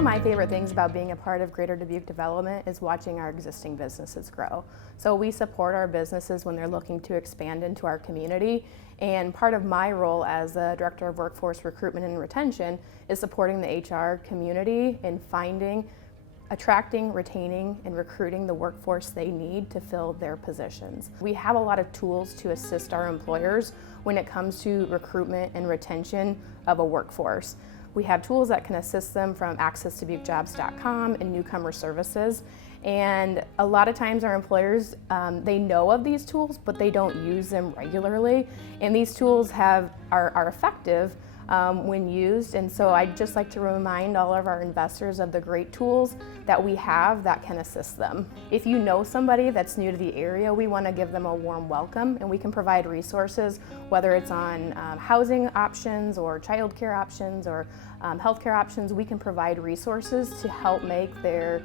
of my favorite things about being a part of Greater Dubuque Development is watching our existing businesses grow. So we support our businesses when they're looking to expand into our community, and part of my role as the Director of Workforce Recruitment and Retention is supporting the HR community in finding, attracting, retaining, and recruiting the workforce they need to fill their positions. We have a lot of tools to assist our employers when it comes to recruitment and retention of a workforce. We have tools that can assist them from accessdubukejobs.com and newcomer services. And a lot of times our employers, they know of these tools, but they don't use them regularly. And these tools are effective when used. And so I'd just like to remind all of our investors of the great tools that we have that can assist them. If you know somebody that's new to the area, we want to give them a warm welcome, and we can provide resources, whether it's on housing options or childcare options or healthcare options. We can provide resources to help make their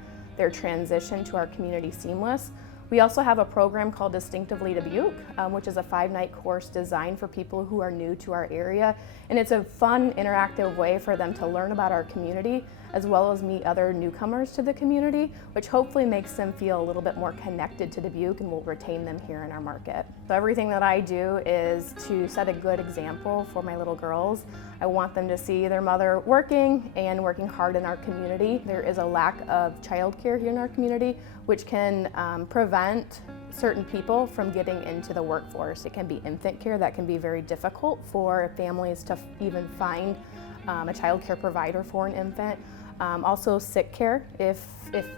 transition to our community seamless. We also have a program called Distinctively Dubuque, which is a 5-night course designed for people who are new to our area. And it's a fun, interactive way for them to learn about our community, as well as meet other newcomers to the community, which hopefully makes them feel a little bit more connected to Dubuque and will retain them here in our market. So everything that I do is to set a good example for my little girls. I want them to see their mother working and working hard in our community. There is a lack of childcare here in our community, which can prevent certain people from getting into the workforce. It can be infant care that can be very difficult for families to even find a child care provider for an infant. Also sick care. If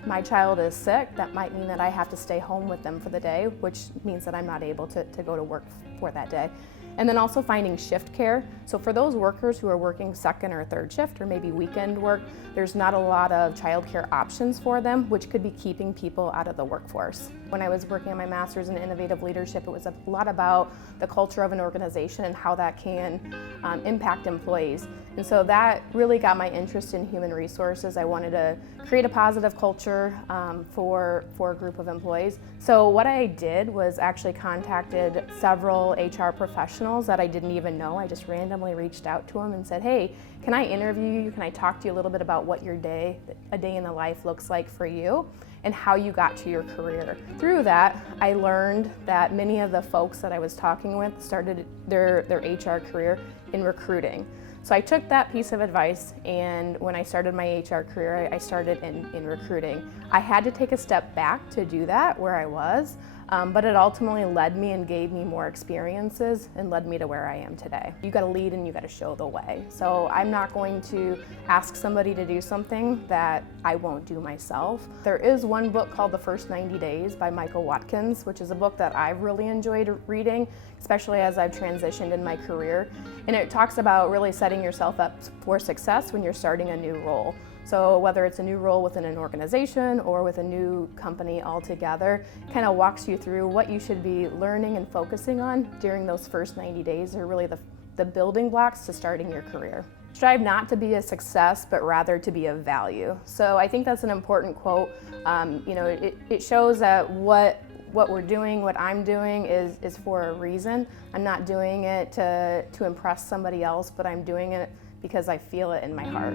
my child is sick, that might mean that I have to stay home with them for the day, which means that I'm not able to go to work for that day. And then also finding shift care. So for those workers who are working second or third shift or maybe weekend work, there's not a lot of childcare options for them, which could be keeping people out of the workforce. When I was working on my master's in innovative leadership, it was a lot about the culture of an organization and how that can impact employees. And so that really got my interest in human resources. I wanted to create a positive culture for a group of employees. So what I did was actually contacted several HR professionals that I didn't even know. I just randomly reached out to them and said, hey, can I interview you? Can I talk to you a little bit about what a day in the life looks like for you and how you got to your career? Through that, I learned that many of the folks that I was talking with started their HR career in recruiting. So I took that piece of advice, and when I started my HR career, I started in recruiting. I had to take a step back to do that where I was, but it ultimately led me and gave me more experiences and led me to where I am today. You gotta lead and you gotta show the way. So I'm not going to ask somebody to do something that I won't do myself. There is one book called The First 90 Days by Michael Watkins, which is a book that I've really enjoyed reading, especially as I've transitioned in my career. And it talks about really setting yourself up for success when you're starting a new role. So whether it's a new role within an organization or with a new company altogether, it kind of walks you through what you should be learning and focusing on during those first 90 days are really the building blocks to starting your career. Strive not to be a success, but rather to be of value. So I think that's an important quote. It shows that what we're doing, what I'm doing is for a reason. I'm not doing it to impress somebody else, but I'm doing it because I feel it in my heart.